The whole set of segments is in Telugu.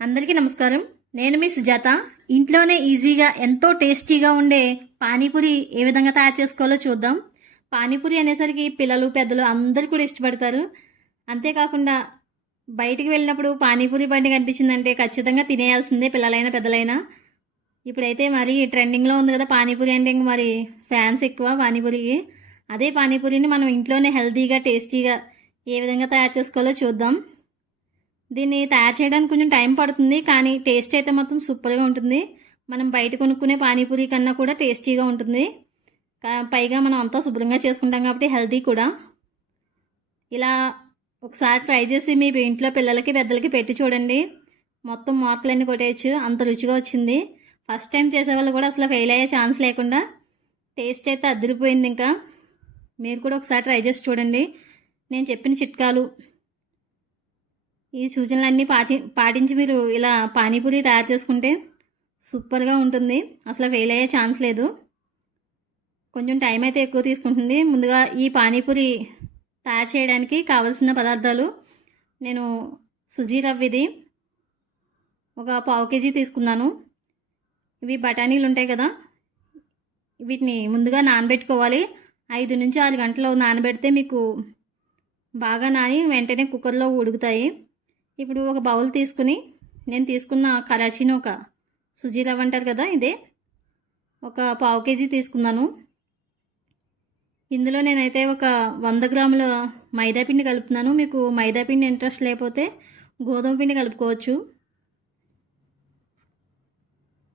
అందరికీ నమస్కారం. నేను మీ సుజాత. ఇంట్లోనే ఈజీగా ఎంతో టేస్టీగా ఉండే పానీపూరి ఏ విధంగా తయారు చేసుకోవాలో చూద్దాం. పానీపూరి అనేసరికి పిల్లలు పెద్దలు అందరూ కూడా ఇష్టపడతారు. అంతేకాకుండా బయటికి వెళ్ళినప్పుడు పానీపూరి బండి కనిపించిందంటే ఖచ్చితంగా తినేయాల్సిందే, పిల్లలైనా పెద్దలైనా. ఇప్పుడైతే మరి ట్రెండింగ్లో ఉంది కదా పానీపూరి అంటే, మరి ఫ్యాన్స్ ఎక్కువ పానీపూరికి. అదే పానీపూరిని మనం ఇంట్లోనే హెల్తీగా టేస్టీగా ఏ విధంగా తయారు చేసుకోవాలో చూద్దాం. దీన్ని తయారు చేయడానికి కొంచెం టైం పడుతుంది, కానీ టేస్ట్ అయితే మాత్రం సూపర్గా ఉంటుంది. మనం బయట కొనుక్కునే పానీపూరి కన్నా కూడా టేస్టీగా ఉంటుంది. పైగా మనం అంతా శుభ్రంగా చేసుకుంటాం కాబట్టి హెల్తీ కూడా. ఇలా ఒకసారి ట్రై చేసి మీ ఇంట్లో పిల్లలకి పెద్దలకి పెట్టి చూడండి. మొత్తం మార్కులన్నీ కొట్టేయచ్చు, అంత రుచిగా వచ్చింది. ఫస్ట్ టైం చేసేవాళ్ళు కూడా అసలు ఫెయిల్ అయ్యే ఛాన్స్ లేకుండా టేస్ట్ అయితే అదిరిపోయింది. ఇంకా మీరు కూడా ఒకసారి ట్రై చేసి చూడండి. నేను చెప్పిన చిట్కాలు, ఈ సూచనలన్నీ పాటించి మీరు ఇలా పానీపూరి తయారు చేసుకుంటే సూపర్గా ఉంటుంది. అసలు ఫెయిల్ అయ్యే ఛాన్స్ లేదు. కొంచెం టైం అయితే ఎక్కువ తీసుకుంటుంది. ముందుగా ఈ పానీపూరి తయారు చేయడానికి కావలసిన పదార్థాలు, నేను సుజీ రవ్విది ఒక 1/2 కేజీ తీసుకున్నాను. ఇవి బఠానీలు ఉంటాయి కదా, వీటిని ముందుగా నానబెట్టుకోవాలి. 5 నుంచి 6 గంటలు నానబెడితే మీకు బాగా నాని వెంటనే కుక్కర్లో ఉడుకుతాయి. ఇప్పుడు ఒక బౌల్ తీసుకుని, నేను తీసుకున్న కరాచీని ఒక సుజీ రవ్వ అంటారు కదా, ఇదే ఒక 1/2 కేజీ తీసుకున్నాను. ఇందులో నేనైతే ఒక 100 గ్రాముల మైదాపిండి కలుపుతున్నాను. మీకు మైదాపిండి ఇంట్రెస్ట్ లేకపోతే గోధుమ పిండి కలుపుకోవచ్చు.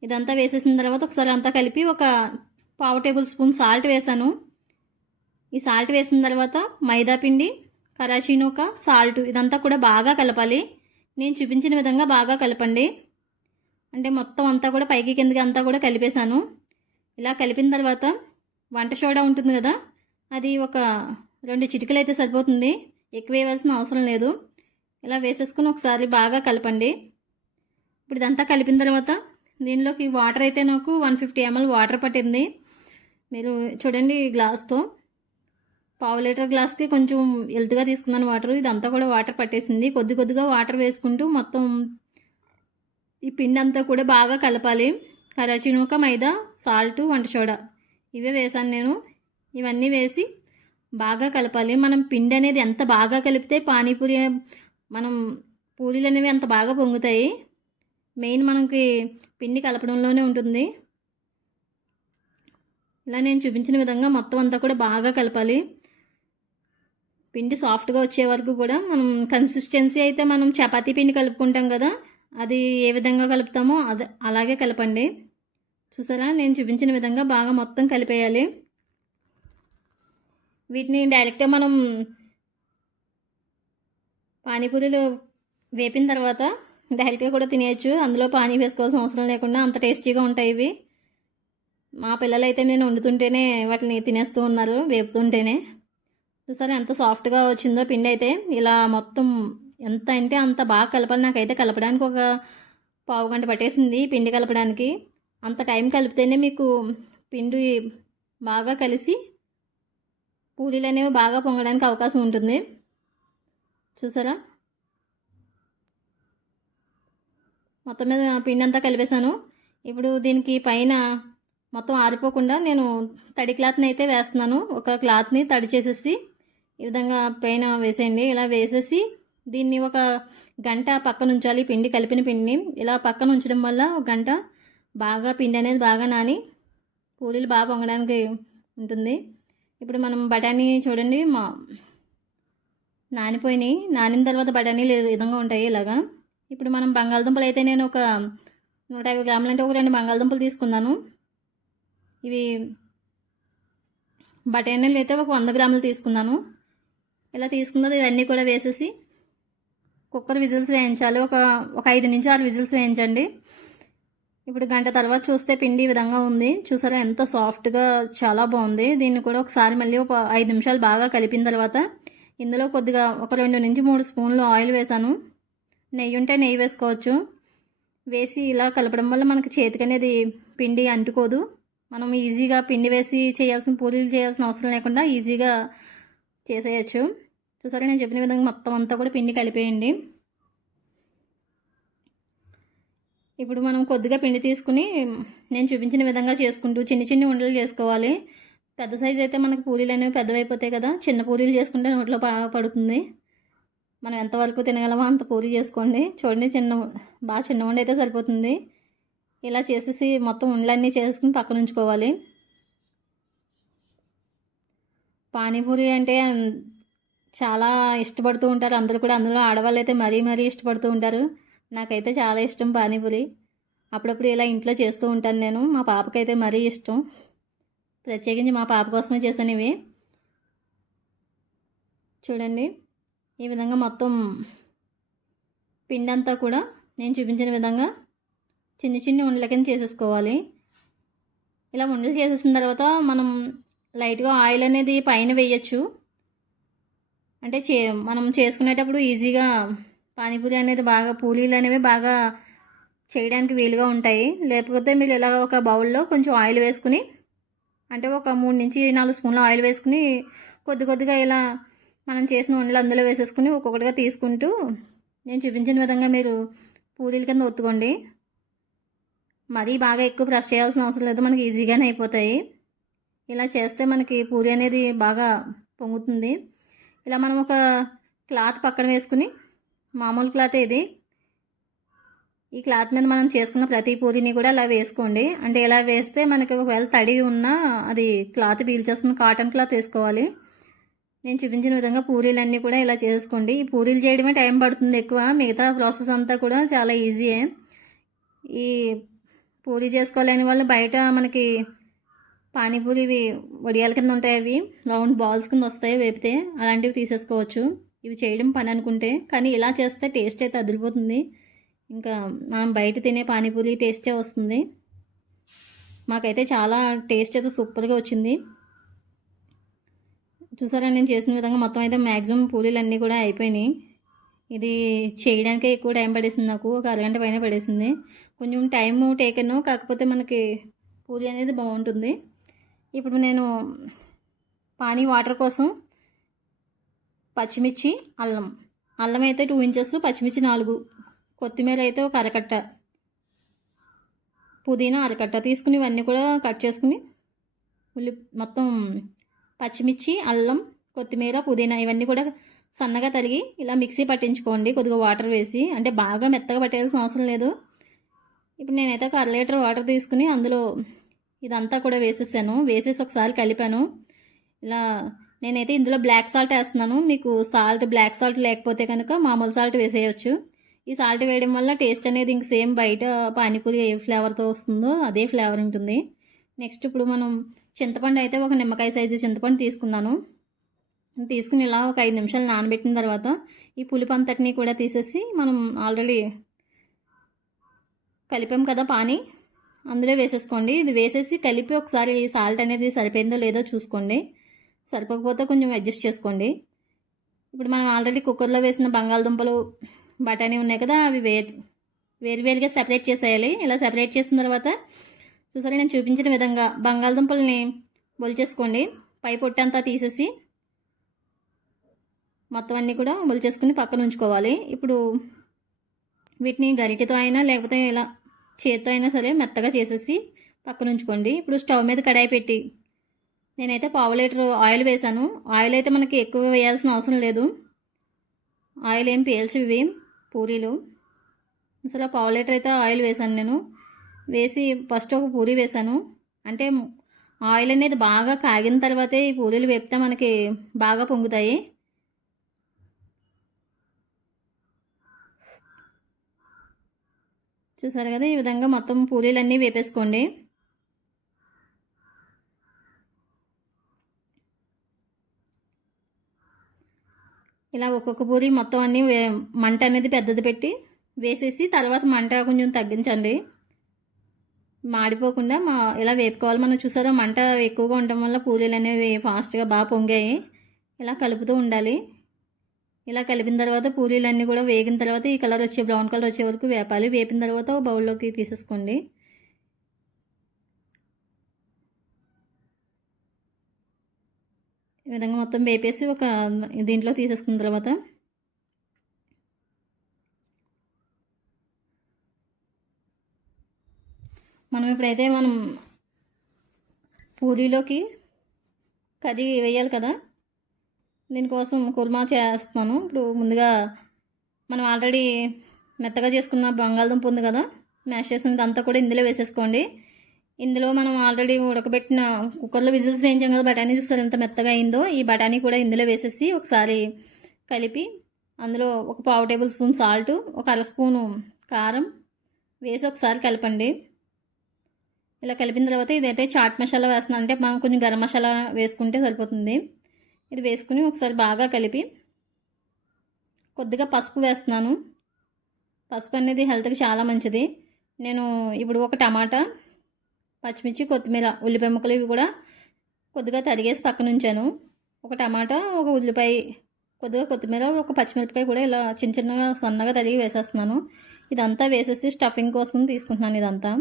ఇదంతా వేసేసిన తర్వాత ఒకసారి అంతా కలిపి ఒక 1/2 టేబుల్ స్పూన్ సాల్ట్ వేసాను. ఈ సాల్ట్ వేసిన తర్వాత మైదాపిండి, కరాచీనోక, సాల్ట్ ఇదంతా కూడా బాగా కలపాలి. నేను చూపించిన విధంగా బాగా కలపండి. అంటే మొత్తం అంతా కూడా పైకి కిందకి అంతా కూడా కలిపేశాను. ఇలా కలిపిన తర్వాత వంట సోడా ఉంటుంది కదా, అది ఒక 2 చిటికలు అయితే సరిపోతుంది, ఎక్కువ వేయాల్సిన అవసరం లేదు. ఇలా వేసేసుకుని ఒకసారి బాగా కలపండి. ఇప్పుడు ఇదంతా కలిపిన తర్వాత దీనిలోకి వాటర్ అయితే నాకు 150 ml వాటర్ పట్టింది. మీరు చూడండి, ఈ గ్లాస్తో 1/2 లీటర్ గ్లాస్కి కొంచెం ఎల్తుగా తీసుకున్నాను వాటర్. ఇదంతా కూడా వాటర్ పట్టేసింది. కొద్ది కొద్దిగా వాటర్ వేసుకుంటూ మొత్తం ఈ పిండి అంతా కూడా బాగా కలపాలి. కరాచీనూక, మైదా, సాల్ట్, వంట సోడా ఇవే వేసాను నేను. ఇవన్నీ వేసి బాగా కలపాలి. మనం పిండి అనేది ఎంత బాగా కలిపితే పానీపూరి, మనం పూరీలు అనేవి అంత బాగా పొంగుతాయి. మెయిన్ మనకి పిండి కలపడంలోనే ఉంటుంది. ఇలా నేను చూపించిన విధంగా మొత్తం అంతా కూడా బాగా కలపాలి. పిండి సాఫ్ట్గా వచ్చే వరకు కూడా మనం కన్సిస్టెన్సీ అయితే మనం చపాతీ పిండి కలుపుకుంటాం కదా, అది ఏ విధంగా కలుపుతామో అది అలాగే కలపండి. చూసారా, నేను చూపించిన విధంగా బాగా మొత్తం కలిపేయాలి. వీటిని డైరెక్ట్గా మనం పానీపూరీలు వేపిన తర్వాత డైరెక్ట్గా కూడా తినేయచ్చు. అందులో పానీ వేసుకోవాల్సిన అవసరం లేకుండా అంత టేస్టీగా ఉంటాయి ఇవి. మా పిల్లలు అయితే నేను వండుతుంటేనే వాటిని తినేస్తూ ఉన్నారు, వేపుతుంటేనే. చూసారా ఎంత సాఫ్ట్గా వచ్చిందో పిండి అయితే. ఇలా మొత్తం ఎంత అంటే అంత బాగా కలపాలి. నాకైతే కలపడానికి ఒక 1/2 గంట పట్టేసింది పిండి కలపడానికి. అంత టైం కలిపితేనే మీకు పిండి బాగా కలిసి పూరీలు అనేవి బాగా పొంగడానికి అవకాశం ఉంటుంది. చూసారా, మొత్తం మీద పిండి అంతా కలిపేశాను. ఇప్పుడు దీనికి పైన మొత్తం ఆరిపోకుండా నేను తడి క్లాత్ని అయితే వేస్తున్నాను. ఒక క్లాత్ని తడి చేసేసి ఈ విధంగా పైన వేసేయండి. ఇలా వేసేసి దీన్ని ఒక గంట పక్కన ఉంచాలి. పిండి కలిపిన పిండిని ఇలా పక్కన ఉంచడం వల్ల ఒక గంట బాగా పిండి అనేది బాగా నాని పూరీలు బాగా పొంగడానికి ఉంటుంది. ఇప్పుడు మనం బఠానీ చూడండి, నానిపోయినాయి. నానిన తర్వాత బఠానీలు ఈ విధంగా ఉంటాయి ఇలాగా. ఇప్పుడు మనం బంగాళదుంపలు అయితే నేను ఒక 150 గ్రాములు అంటే ఒక 2 బంగాళదుంపలు తీసుకున్నాను. ఇవి బఠానీలు అయితే ఒక 100 గ్రాములు తీసుకున్నాను. ఇలా తీసుకున్నది ఇవన్నీ కూడా వేసేసి కుక్కర్ విజిల్స్ వేయించాలి. ఒక 5 నుంచి 6 విజిల్స్ వేయించండి. ఇప్పుడు గంట తర్వాత చూస్తే పిండి ఈ విధంగా ఉంది. చూసారా ఎంత సాఫ్ట్గా, చాలా బాగుంది. దీన్ని కూడా ఒకసారి మళ్ళీ ఒక 5 నిమిషాలు బాగా కలిపిన తర్వాత ఇందులో కొద్దిగా ఒక 2 నుంచి 3 స్పూన్లు ఆయిల్ వేసాను. నెయ్యి ఉంటే నెయ్యి వేసుకోవచ్చు. వేసి ఇలా కలపడం వల్ల మనకి చేతికి అనేది పిండి అంటుకోదు. మనం ఈజీగా పిండి వేసి పూరీలు చేయాల్సిన అవసరం లేకుండా ఈజీగా చేసేయచ్చు. చూసారా, నేను చెప్పిన విధంగా మొత్తం అంతా కూడా పిండి కలిపేయండి. ఇప్పుడు మనం కొద్దిగా పిండి తీసుకుని నేను చూపించిన విధంగా చేసుకుంటూ చిన్ని చిన్ని ఉండలు చేసుకోవాలి. పెద్ద సైజు అయితే మనకి పూరీలు అనేవి పెద్దవైపోతాయి కదా, చిన్న పూరీలు చేసుకుంటే నోట్లో పడుతుంది. మనం ఎంతవరకు తినగలమో అంత పూరీ చేసుకోండి. చూడండి, బాగా చిన్న ఉండ అయితే సరిపోతుంది. ఇలా చేసేసి మొత్తం ఉండలన్నీ చేసుకుని పక్కన ఉంచుకోవాలి. పానీపూరి అంటే చాలా ఇష్టపడుతూ ఉంటారు అందరూ కూడా. అందులో ఆడవాళ్ళు అయితే మరీ మరీ ఇష్టపడుతూ ఉంటారు. నాకైతే చాలా ఇష్టం పానీపూరి. అప్పుడప్పుడు ఇలా ఇంట్లో చేస్తూ ఉంటాను నేను. మా పాపకైతే మరీ ఇష్టం. ప్రత్యేకించి మా పాప కోసమే చేశాను ఇవి. చూడండి, ఈ విధంగా మొత్తం పిండి అంతా కూడా నేను చూపించిన విధంగా చిన్ని చిన్ని ఉండల కింద చేసేసుకోవాలి. ఇలా ఉండలు చేసేసిన తర్వాత మనం లైట్గా ఆయిల్ అనేది పైన వేయచ్చు. అంటే మనం చేసుకునేటప్పుడు ఈజీగా పానీపూరి అనేది బాగా, పూరీలు అనేవి బాగా చేయడానికి వీలుగా ఉంటాయి. లేకపోతే మీరు ఇలా ఒక బౌల్లో కొంచెం ఆయిల్ వేసుకుని, అంటే ఒక 3 నుంచి 4 స్పూన్ల ఆయిల్ వేసుకుని కొద్ది కొద్దిగా ఇలా మనం చేసిన ఉండలు అందులో వేసేసుకుని ఒక్కొక్కటిగా తీసుకుంటూ నేను చూపించిన విధంగా మీరు పూరీల కింద ఒత్తుకోండి. మరీ బాగా ఎక్కువ ప్రెస్ చేయాల్సిన అవసరం లేదు, మనకి ఈజీగానే అయిపోతాయి. ఇలా చేస్తే మనకి పూరి అనేది బాగా పొంగుతుంది. ఇలా మనం ఒక క్లాత్ పక్కన వేసుకుని, మామూలు క్లాత్ ఇది, ఈ క్లాత్ మీద మనం చేసుకున్న ప్రతి పూరిని కూడా అలా వేసుకోండి. అంటే ఇలా వేస్తే మనకి ఒకవేళ తడి ఉన్నా అది క్లాత్ పీల్చేస్తుంది. కాటన్ క్లాత్ వేసుకోవాలి. నేను చూపించిన విధంగా పూరీలన్నీ కూడా ఇలా చేసుకోండి. ఈ పూరీలు చేయడమే టైం పడుతుంది ఎక్కువ, మిగతా ప్రాసెస్ అంతా కూడా చాలా ఈజీయే. ఈ పూరీ చేసుకోలేని వాళ్ళు బయట మనకి పానీపూరి వడియాల కింద ఉంటాయి, అవి రౌండ్ బాల్స్ కింద వస్తాయి వేపితే, అలాంటివి తీసేసుకోవచ్చు. ఇవి చేయడం పని అనుకుంటే, కానీ ఇలా చేస్తే టేస్ట్ అయితే అదిరిపోతుంది. ఇంకా మనం బయట తినే పానీపూరి టేస్టే వస్తుంది. మాకైతే చాలా టేస్ట్ అయితే సూపర్గా వచ్చింది. చూసారా, నేను చేసిన విధంగా మొత్తం అయితే మ్యాక్సిమం పూరీలు అన్నీ కూడా అయిపోయినాయి. ఇది చేయడానికే ఎక్కువ టైం పడేసింది నాకు, ఒక అరగంట పైన పడేసింది. కొంచెం టైము టేకను, కాకపోతే మనకి పూరి అనేది బాగుంటుంది. ఇప్పుడు నేను వాటర్ కోసం పచ్చిమిర్చి, అల్లం అయితే 2 ఇంచెస్, పచ్చిమిర్చి 4, కొత్తిమీర అయితే ఒక అరకట్ట, పుదీనా అరకట్ట తీసుకుని ఇవన్నీ కూడా కట్ చేసుకుని మొత్తం పచ్చిమిర్చి, అల్లం, కొత్తిమీర, పుదీనా ఇవన్నీ కూడా సన్నగా తరిగి ఇలా మిక్సీ పట్టించుకోండి కొద్దిగా వాటర్ వేసి. అంటే బాగా మెత్తగా పట్టేయాల్సిన అవసరం లేదు. ఇప్పుడు నేనైతే ఒక 1 లీటర్ వాటర్ తీసుకుని అందులో ఇదంతా కూడా వేసేసాను. వేసేసి ఒకసారి కలిపాను. ఇలా నేనైతే ఇందులో బ్లాక్ సాల్ట్ వేస్తున్నాను. మీకు బ్లాక్ సాల్ట్ లేకపోతే కనుక మామూలు సాల్ట్ వేసేయచ్చు. ఈ సాల్ట్ వేయడం వల్ల టేస్ట్ అనేది ఇంక సేమ్ బయట పానీపూరి ఏ ఫ్లేవర్తో వస్తుందో అదే ఫ్లేవర్ ఉంటుంది. నెక్స్ట్ ఇప్పుడు మనం చింతపండు అయితే ఒక నిమ్మకాయ సైజు చింతపండు తీసుకుని ఇలా ఒక 5 నిమిషాలు నానబెట్టిన తర్వాత ఈ పులుపు అంతటిని కూడా తీసేసి మనం ఆల్రెడీ కలిపాం కదా పానీ, అందులో వేసేసుకోండి. ఇది వేసేసి కలిపి ఒకసారి సాల్ట్ అనేది సరిపోయిందో లేదో చూసుకోండి. సరిపోకపోతే కొంచెం అడ్జస్ట్ చేసుకోండి. ఇప్పుడు మనం ఆల్రెడీ కుక్కర్లో వేసిన బంగాళదుంపలు, బఠానీ ఉన్నాయి కదా, అవి వేరువేరుగా సెపరేట్ చేసేయాలి. ఇలా సెపరేట్ చేసిన తర్వాత చూసారా, నేను చూపించిన విధంగా బంగాళదుంపల్ని బొలిచేసుకోండి. పై పొట్టంతా తీసేసి మొత్తం అన్నీ కూడా బొలిచేసుకుని పక్కన ఉంచుకోవాలి. ఇప్పుడు వీటిని గరిటెతో అయినా లేకపోతే ఇలా చేత్తో అయినా సరే మెత్తగా చేసేసి పక్కన ఉంచుకోండి. ఇప్పుడు స్టవ్ మీద కడాయి పెట్టి నేనైతే 1/2 లీటర్ ఆయిల్ వేసాను. ఆయిల్ అయితే మనకి ఎక్కువ వేయాల్సిన అవసరం లేదు. ఆయిల్ ఏం పీల్చివి పూరీలు. అసలు 1/2 లీటర్ అయితే ఆయిల్ వేసాను నేను. వేసి ఫస్ట్ ఒక పూరీ వేసాను. అంటే ఆయిల్ అనేది బాగా కాగిన తర్వాతే ఈ పూరీలు వేపితే మనకి బాగా పొంగుతాయి. చూసారు కదా, ఈ విధంగా మొత్తం పూరీలన్నీ వేపేసుకోండి. ఇలా ఒక్కొక్క పూరి మొత్తం అన్నీ మంట అనేది పెద్దది పెట్టి వేసేసి తర్వాత మంట కొంచెం తగ్గించండి, మాడిపోకుండా ఇలా వేపుకోవాలి. మనం చూసారా, మంట ఎక్కువగా ఉండటం వల్ల పూరీలు అనేవి ఫాస్ట్గా బాగా పొంగాయి. ఇలా కలుపుతూ ఉండాలి. ఇలా కలిపిన తర్వాత పూరీలన్నీ కూడా వేగిన తర్వాత ఈ కలర్ బ్రౌన్ కలర్ వచ్చే వరకు వేపాలి. వేపిన తర్వాత బౌల్లోకి తీసేసుకోండి. ఈ విధంగా మొత్తం వేపేసి ఒక దీంట్లో తీసేసుకున్న తర్వాత ఇప్పుడైతే మనం పూరీలోకి కర్రీ వేయాలి కదా, దీనికోసం కుర్మా చేస్తున్నాను. ఇప్పుడు ముందుగా మనం ఆల్రెడీ మెత్తగా చేసుకున్న బంగాళదుంప ఉంది కదా, మ్యాష్ చేసినది అంతా కూడా ఇందులో వేసేసుకోండి. ఇందులో మనం ఆల్రెడీ ఉడకబెట్టిన కుక్కర్లో విజిల్స్ వేయించాం కదా, బఠానీ చూస్తారు ఎంత మెత్తగా అయిందో. ఈ బఠానీ కూడా ఇందులో వేసేసి ఒకసారి కలిపి అందులో ఒక 1/2 టేబుల్ స్పూన్ సాల్ట్, ఒక 1/2 స్పూను కారం వేసి ఒకసారి కలపండి. ఇలా కలిపిన తర్వాత ఇదైతే చాట్ మసాలా వేస్తున్నాను, అంటే మనం కొంచెం గరం మసాలా వేసుకుంటే సరిపోతుంది. ఇది వేసుకుని ఒకసారి బాగా కలిపి కొద్దిగా పసుపు వేస్తున్నాను. పసుపు అనేది హెల్త్కి చాలా మంచిది. నేను ఇప్పుడు ఒక టమాటా, పచ్చిమిర్చి, కొత్తిమీర, ఉల్లిపాయ ముక్కలు ఇవి కూడా కొద్దిగా తరిగేసి పక్కన ఉంచాను. ఒక టమాటా, ఒక ఉల్లిపాయ, కొద్దిగా కొత్తిమీర, ఒక పచ్చిమిరపకాయ కూడా ఇలా చిన్న చిన్నగా సన్నగా తరిగి వేసేస్తున్నాను. ఇదంతా వేసేసి స్టఫింగ్ కోసం తీసుకుంటున్నాను. ఇదంతా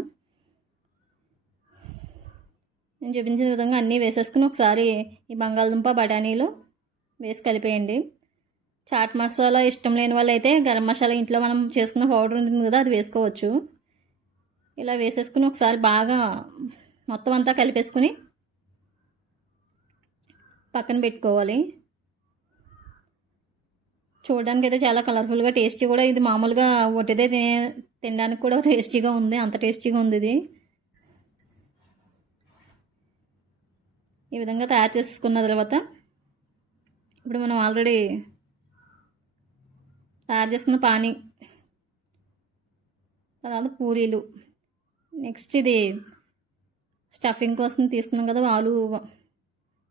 నేను చూపించిన విధంగా అన్నీ వేసేసుకుని ఒకసారి ఈ బంగాళదుంప బఠానీలు వేసి కలిపేయండి. చాట్ మసాలా ఇష్టం లేని వాళ్ళు అయితే గరం మసాలా ఇంట్లో మనం చేసుకున్న పౌడర్ ఉంటుంది కదా, అది వేసుకోవచ్చు. ఇలా వేసేసుకుని ఒకసారి బాగా మొత్తం అంతా కలిపేసుకుని పక్కన పెట్టుకోవాలి. చూడడానికి అయితే చాలా కలర్ఫుల్గా, టేస్టీ కూడా. ఇది మామూలుగా ఒట్టిదే తినడానికి కూడా టేస్టీగా ఉంది, అంత టేస్టీగా ఉంది ఇది. ఈ విధంగా తయారు చేసుకున్న తర్వాత ఇప్పుడు మనం ఆల్రెడీ తయారు చేసుకున్న పానీ, తర్వాత పూరీలు, నెక్స్ట్ ఇది స్టఫింగ్ కోసం తీసుకున్నాం కదా, ఆలు,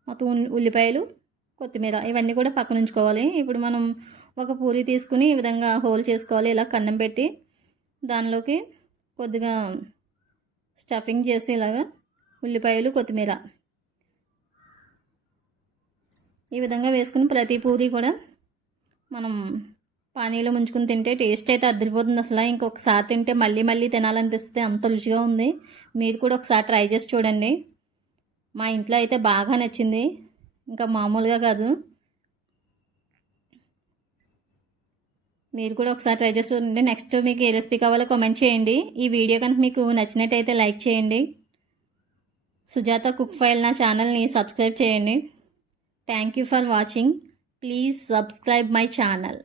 మొత్తం ఉల్లిపాయలు, కొత్తిమీర ఇవన్నీ కూడా పక్కన ఉంచుకోవాలి. ఇప్పుడు మనం ఒక పూరీ తీసుకుని ఈ విధంగా హోల్ చేసుకోవాలి. ఇలా కన్నం పెట్టి దానిలోకి కొద్దిగా స్టఫింగ్ చేసి ఇలాగా ఉల్లిపాయలు, కొత్తిమీర ఈ విధంగా వేసుకుని ప్రతి పూరీ కూడా మనం పానీలో ముంచుకుని తింటే టేస్ట్ అయితే అద్దరిపోతుంది అసలు. ఇంకొకసారి తింటే మళ్ళీ మళ్ళీ తినాలనిపిస్తే అంత రుచిగా ఉంది. మీరు కూడా ఒకసారి ట్రై చేసి చూడండి. మా ఇంట్లో అయితే బాగా నచ్చింది, ఇంకా మామూలుగా కాదు. మీరు కూడా ఒకసారి ట్రై చేసి చూడండి. నెక్స్ట్ మీకు ఏ రెసిపీ కావాలో కామెంట్ చేయండి. ఈ వీడియో కనుక మీకు నచ్చినట్టయితే లైక్ చేయండి. సుజాత కుక్ ఫైల్ నా ఛానల్ని సబ్స్క్రైబ్ చేయండి. Thank you for watching. Please subscribe my channel.